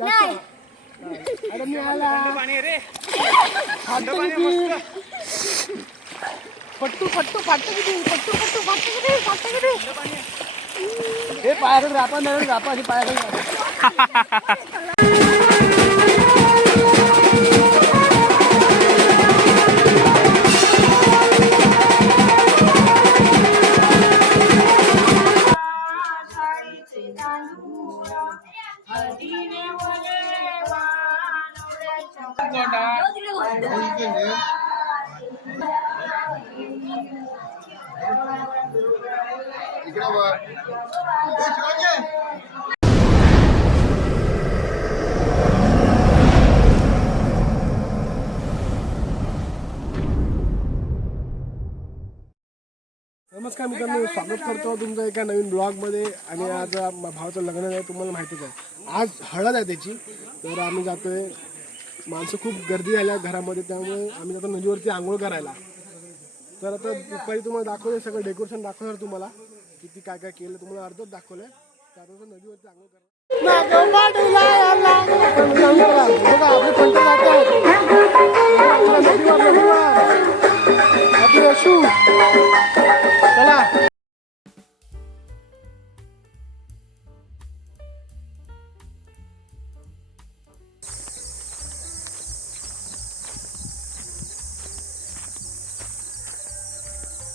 नाही. अरे मी आला. किती किती किती हे पायाकडे रापा नाही रापा अशी पायाकडे नमस्कार मित्रांनो स्वागत करतो तुमचं एका नवीन ब्लॉगमध्ये. आणि आज भावाचं लग्न आहे तुम्हाला माहितीच आहे. आज हळद आहे त्याची. तर आम्ही जातोय. माणसं खूप गर्दी झाल्या घरामध्ये त्यामुळे आम्ही जातो नदीवरती आंघोळ करायला. तर आता दुपारी तुम्हाला दाखवलं सगळं डेकोरेशन दाखवणार तुम्हाला. किती काय काय केलं तुम्हाला अर्धच दाखवलंय. त्यानंतर नदीवरती आंघोळ करा आपले पंत जात आहेत नदीवर नदीवर आपली यशू चला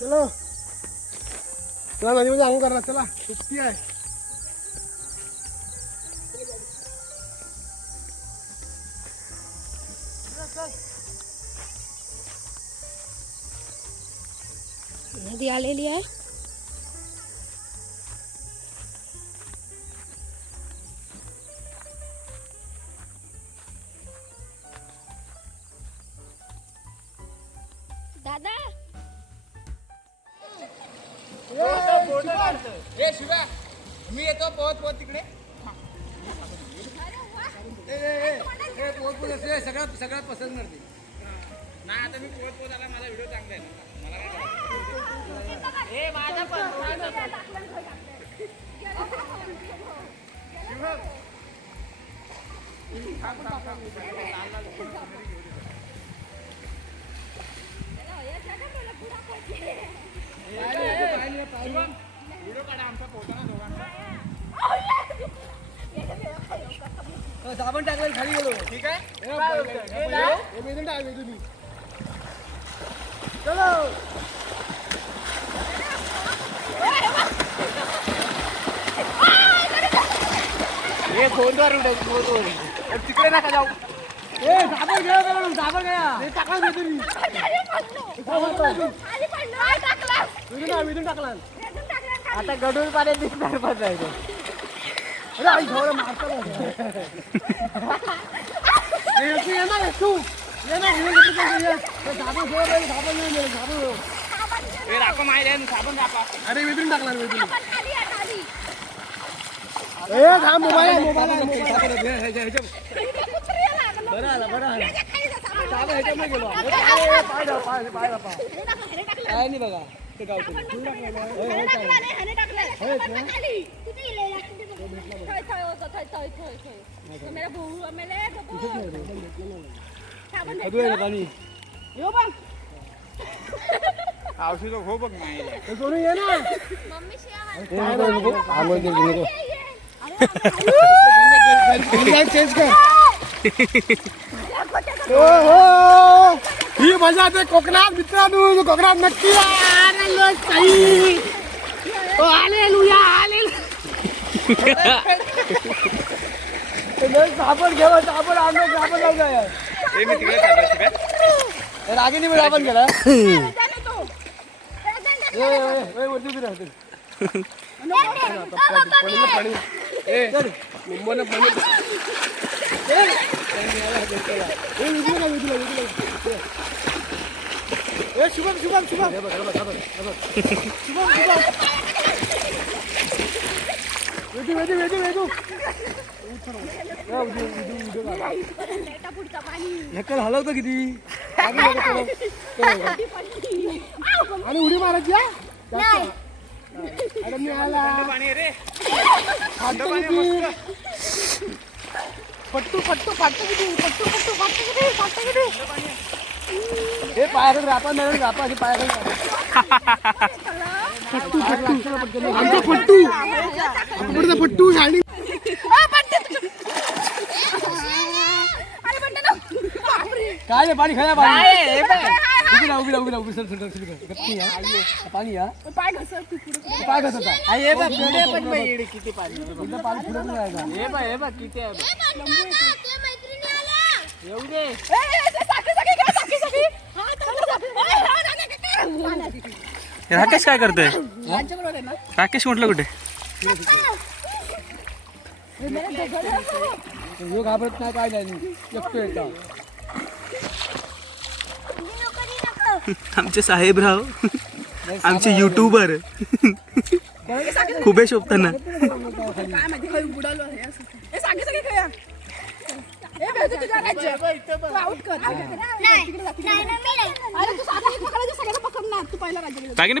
चलो चला नदीमध्ये अंग करा चला सुट्टी आहे দেয়ালে দেয়াল नाही आता मी पोहत पोहत आला माझा व्हिडिओ चांगला आहे ना. मला काय करायचं? ए माझा पण. व्हिडिओ काढा आमचा पोहताना दोघांचा साबण टाकायला खाली गेलो. ठीक आहे? हे हे फोनवर फोनवर तिकडे नका जाऊ. ए साबण घ्या करा घ्या हे टाकला मेदून मेदून मेदून टाकला. आता गडून पाण्यात दिसणार पण अरे आई झोला मारतो ये ये ना तू. हे अरे मेदून टाकला मेदून ए थांब मोबाईल मोबाईल. बरं आला बरं आला. साबण ह्याच्यामध्ये गेलो. पाय पाय पाय पाय. दाब, पाय. काय नाही बघा ते गावतो कधी आहे औषध हो बघ नाही ये ना चेंज कर हो हो ही मजा ते कोकणात मित्रांनो कोकणात नक्की या. अरे लो ताई. हो, साबण घेवा साबण आणलं साबण लावलं हे रागिनी मी साबण केला ए, ए, ए, वरती उभी राहा. पडलं पाणी ए चल मुंबईला पाणी ए, ए, उभी राहा, उभी राहा, उभी राहा. ए शुभम शुभम शुभम शुभम शुभम वेदू वेदू वेदू वेदू ढक्कल हलवतो किती? आणि उडी मारायची हा? अरे मी आला. पट्टू पट्टू फाटतं किती? पट्टू पट्टू फाटतं किती? फाटतं किती? हे पायाकडे रापा नाही रापा अशी पायाकडे पट्टू पट्टू. आमचा पट्टू. पट्टू. शायनिंग. काय रे पाणी खाया पाणी? उभी राहा उभी राहा उभी राहा उभी सर सर सर गप्पी या पाणी या पाय घसत आहे हे बघ पुढे पण बाई किती पाणी इथं पाणी पुढे पण जायचं. हे बघ हे बघ किती आहे येऊ दे. राकेश काय करतोय? राकेश म्हटलं कुठे? यो घाबरत नाही काय नाही. एकटो येतो. आमचे साहेबराव आमचे युट्यूबर खूपे शोभताना.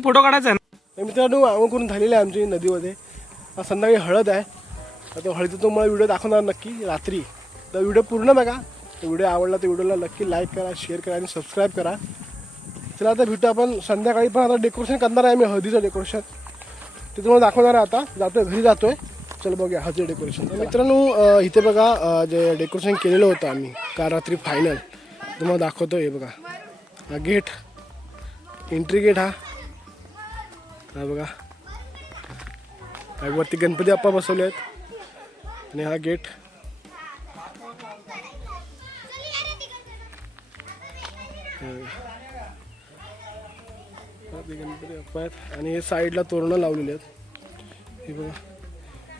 फोटो काढायचा मित्रांनो आंघोळ करून झालेली आहे आमची नदीमध्ये. संध्याकाळी हळद आहे. आता हळदीचा तुम्हाला व्हिडिओ दाखवणार नक्की रात्री. तर व्हिडिओ पूर्ण बघा. तर व्हिडिओ आवडला तर व्हिडिओला नक्की लाईक करा शेअर करा आणि सबस्क्राईब करा. चला आता भेटू आपण संध्याकाळी. पण आता डेकोरेशन करणार आहे मी हळदीचं डेकोरेशन ते तुम्हाला दाखवणार आहे आता. जातो घरी जातो आहे चल बघूया हळदीचं डेकोरेशन मित्रांनो इथे बघा जे डेकोरेशन केलेलं होतं आम्ही काल रात्री फायनल तुम्हाला दाखवतो हे बघा. हा गेट एंट्री गेट हा. हा बघा. वरती गणपती आप्पा बसवले आहेत आणि हा गेट गणपती बाप्पा आहेत आणि हे साईडला तोरणं लावलेली आहेत. हे बघा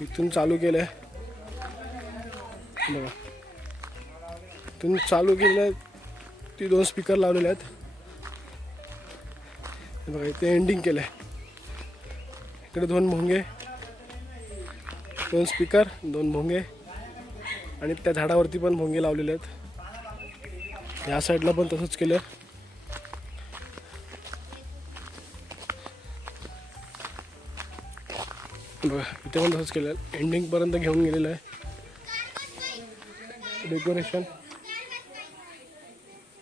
इथून चालू केलं आहे बघा इथून चालू केलं आहे ती दोन स्पीकर लावलेले आहेत. बघा इथे एंडिंग केलं आहे इकडे दोन भोंगे दोन स्पीकर दोन भोंगे. आणि त्या झाडावरती पण भोंगे लावलेले आहेत. या साईडला पण तसंच केलं बघा इथे पण तसंच केलं आहे एंडिंगपर्यंत घेऊन गेलेलं आहे. डेकोरेशन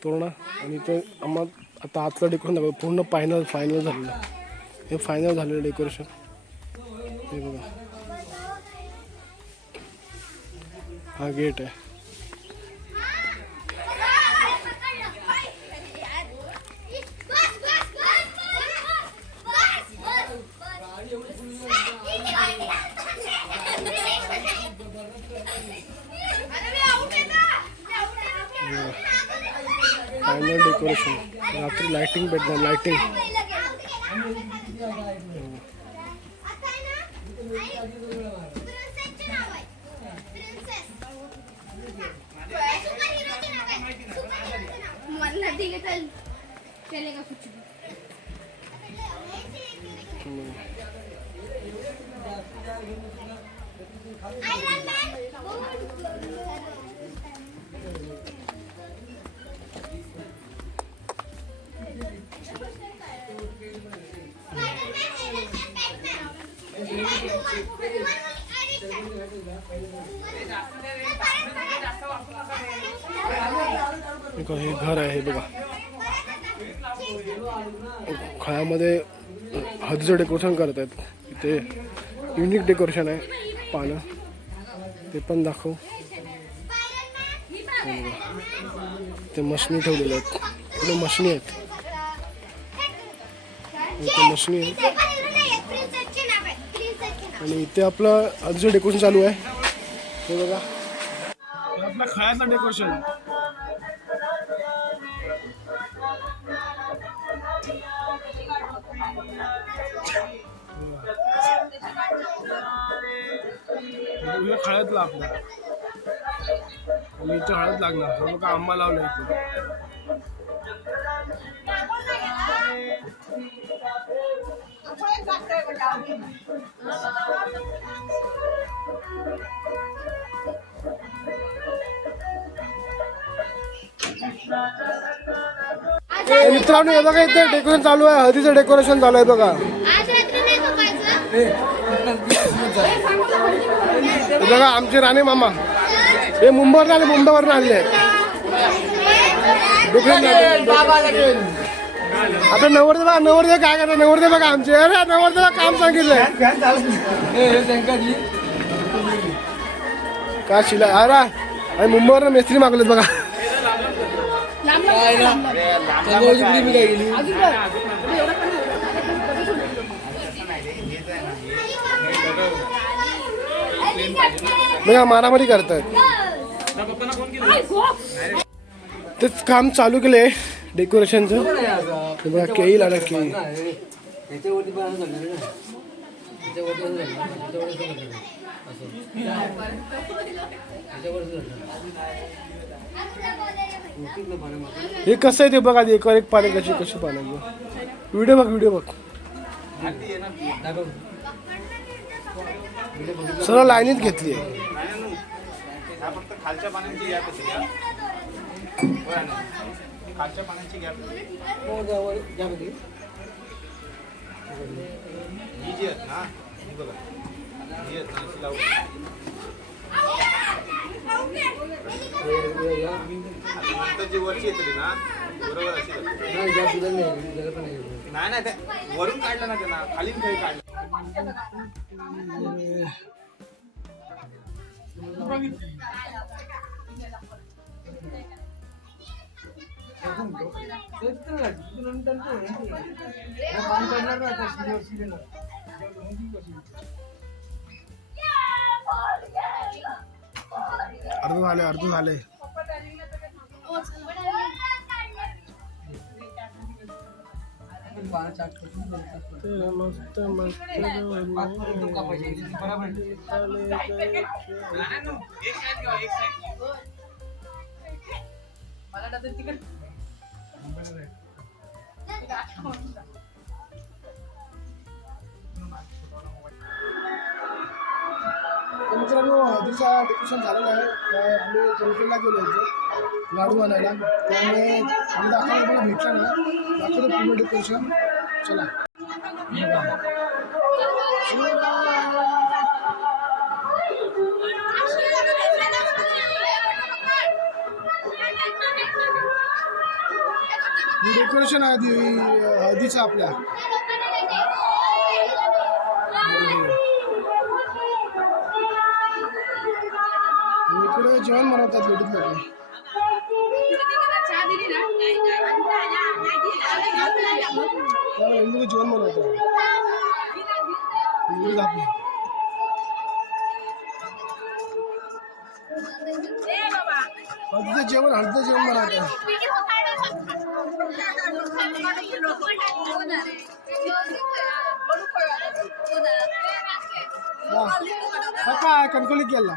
तोरणा. आणि ते आम्हा आता आतलं डेकोरेशन दाखव पूर्ण फायनल फायनल झालेलं. हे फायनल झालेलं डेकोरेशन हे बघा. हा गेट आहे. फायनल डेकोरेशन रात्री लाइटिंग भेटणार लाइटिंग हे हे घर आहे बघा. खळ्यामध्ये हळदीचं डेकोरेशन करत आहेत. इथे युनिक डेकोरेशन आहे पानं. ते पण दाखव. ते मशनी ठेवलेले आहेत. इकडे मशनी आहेत. इथे मशनी आहे आणि इथे आपलं हळदीचं डेकोरेशन चालू आहे. हे बघा. आपलं खळ्याचं डेकोरेशन. हळदला आपलं आणि इथे हळद लागणार. हे बघा आंबा लावला इथे. मित्रांनो हे बघा इथे डेकोरेशन चालू आहे. हळदीचं डेकोरेशन चालू आहे बघा आज रात्री नाही झोपायचं हे बघा आमचे राणे मामा. हे मुंबईवरून आले मुंबईवरून आले आता नवरदे बघा नवरदे काय करतात? नवरदे बघा आमचे. अरे नवरदेला काम सांगितलंय. का शिला? अरे आणि मुंबईवर मेस्त्री मागवलेत बघा. बघा मारामारी करतात. तेच काम चालू केलंय डेकोरेशनचं. बघा केळी आला केळी. हे कसं आहे ते बघा एकावर एक पाणी कशी कशी पाणी व्हिडिओ बघ व्हिडिओ बघ. सर्व लाईनीत घेतली आहे फक्त खालच्या पाण्याची गॅप असेल खालच्या पाण्याची गॅप त्यावर घ्या बघी. जी ही ही वरची येतली ना बरोबर अशी. नाही, नाही, नाही ते वरून काढलं ना त्यांना खाली काही काढलं. अर्ध झाले अर्ध झाले तिकीट तर मित्रांनो हळदीचा डेकोरेशन झालेला आहे. आम्ही जंगलला गेलो होतो. लाडू आणायला. त्यामुळे आम्ही दाखवायला मला भेटला ना. दाखवतो पूर्ण डेकोरेशन चला. डेकोरेशन आधी हळदीचं आपल्या. इकडे जेवण बनवतात भेटत लोक. इंदू जेवण बनवतात इंदू आपली हळदीचं जेवण हळदीचं जेवण बनवतात हा हा काय कणकोलीत गेला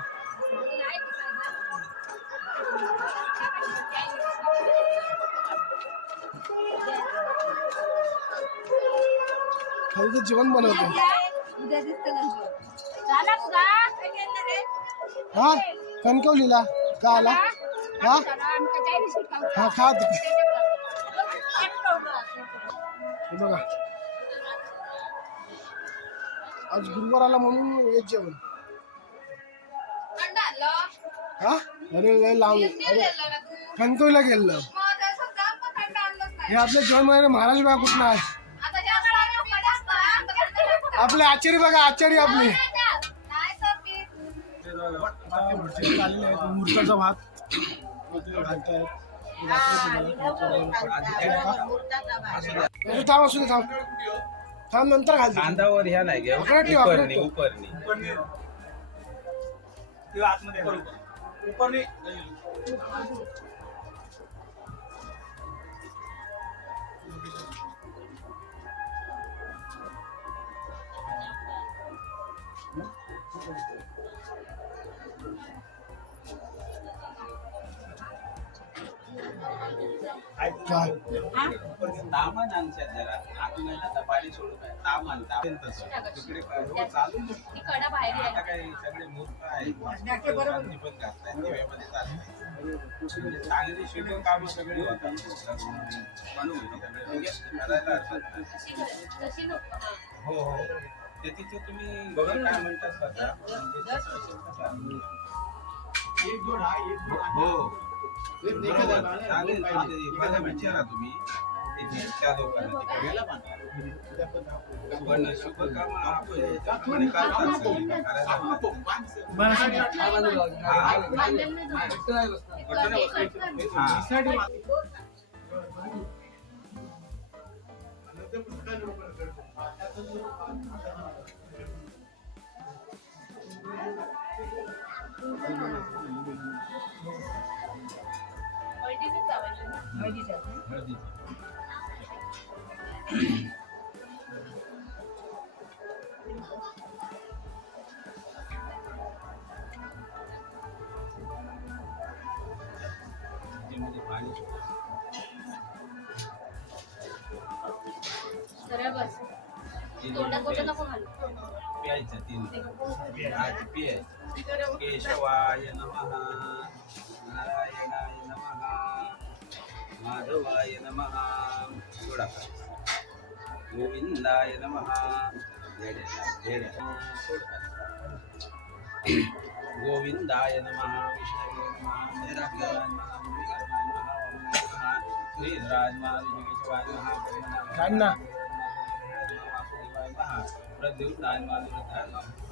हळदीचं जेवण बनवतो हा। कणकवलीला का आला हा। हा? खा बघा आज गुरुवार आला म्हणून वेज जेवण। हा? अरे अरे कणकवलीला गेलं हे आपलं जेवण महाराज बघा कुठं आहे आपले आचार्य बघा आचार्य आपले. मुरताचा भात. घालतायत अरे थांब असू दे थांब. थांब नंतर घालतो. कांदावर ह्या नाही घ्या. उपरणी. उपरणी जरा आता पाणी सोडू काय तसं तिकडे चालू आता काही सगळे मूर्ख आहेत पण घातलाय दिव्यामध्ये चाललंय चांगली शिकून कामं सगळी होतात म्हणून करायला हो हो. ते तिथे तुम्ही बघा काय म्हणतात बघा म्हणजे तर चालेल. हो बरोबर. चालेल. मला विचारा तुम्ही तिथे त्या लोकांना तिकडे. पण शुभकाम आपण याच्याप्रमाणे करतात सगळे. करायला लागतात. हा. हळदीचं. त्याच्यामध्ये पाणी प्यायचं ఆర్పిఐ చతీంద్ర ఆర్పిఐ కేశవాయ నమ నారాయణాయ నమ మాధవాయ నమ చూడక గోవిందాయ నమ గోవిందాయ నమ విష్ణు రాజమాధ రాజమా विष्णवे नमः निराकाराय नमः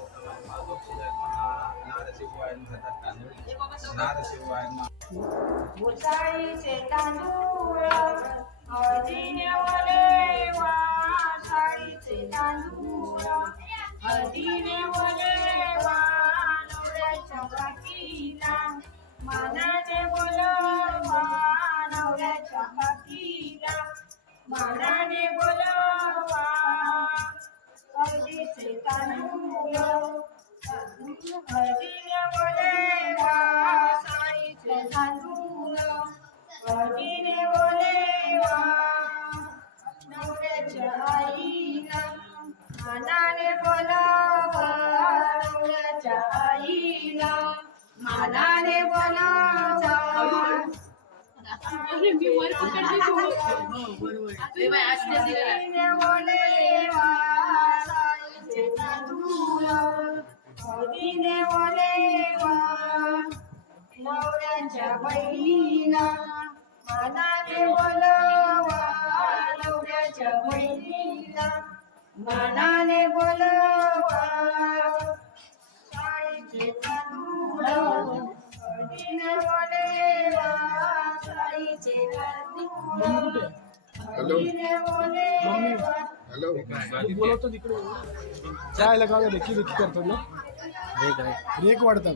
तांदूळ हळदीने वलेवा साळीचे तांदूळ हळदीने वलेवा नवऱ्याच्या काकीला मानाने बोलवा नवऱ्याच्या काकीला मानाने बोलवा हळदीचे तांदूळ हळदीने साळीचे तांदूळ हळदीने वलेवा नवऱ्याच्या आईला मानाने बोलावा नवऱ्याच्या आईला मानाने बोलावा हळदीने वलेवा साळीचे तांदूळ हळदीने वलेवा नवऱ्याच्या बहिणीला मानाने बोलवा नवऱ्याच्या बहिणीला मानाने बोलवा साईचे तांदूळ हळदीने बोलेवा साईचे तांदूळ हळदीने बोलेवा हॅलो. बोलवतो तिकडे. जायला का रेखी रेखी करतात ना? रेक वाढतात.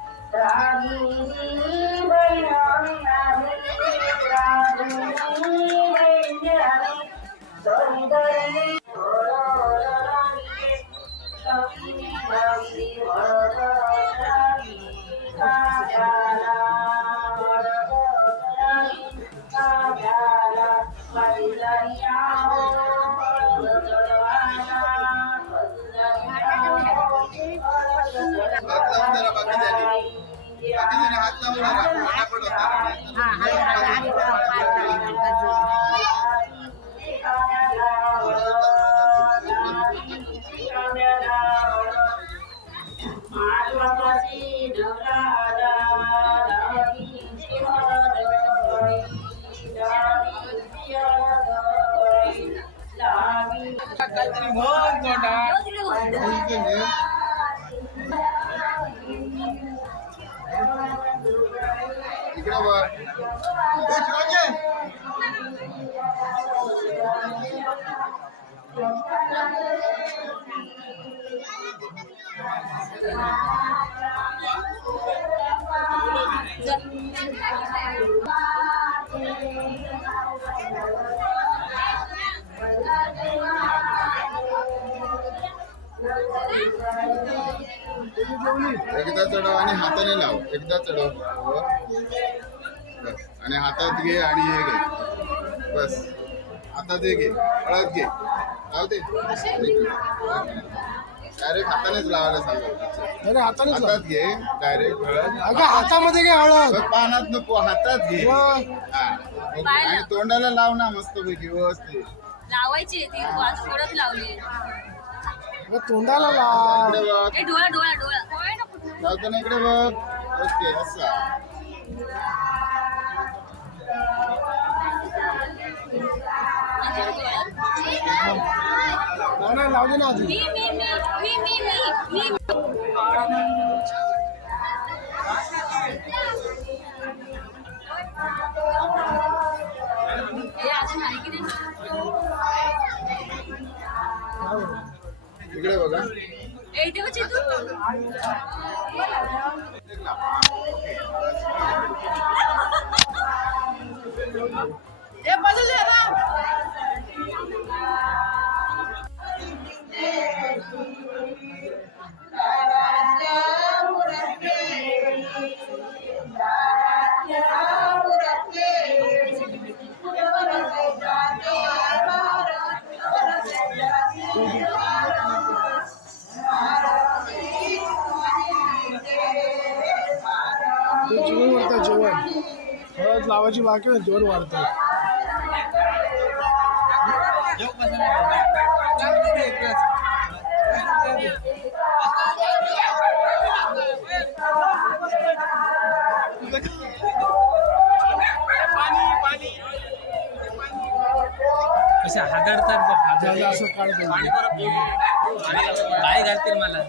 Gracias. Yeah. एकदा चढव आणि हाताने लाव. एकदा चढव. बस. आणि हातात घे आणि हे घे. बस. हातात हे घे. हळद घे. लाव ते डायरेक्ट हातानेच लावायला अरे हातानेच लाव. हातात घे डायरेक्ट हळद. अगं हातामध्ये काय हळद. बघ, पानात नको हातात घे. हा. आणि तोंडाला लाव ना मस्त पैकी व्यवस्थित. लावायची ती वास थोडंच लावली अगं तोंडाला लाव. इकडे बघ. ए डोळा डोळा डोळा. लावताना इकडे बघ. ओके असा. लाव ना, लाव दे ना आधी मी मी मी मी मी मी मी हे अजून आहे की नाही इकडे बघा बाकी आहे, जेवण वाढतं असं काढतो काय घालतील मला.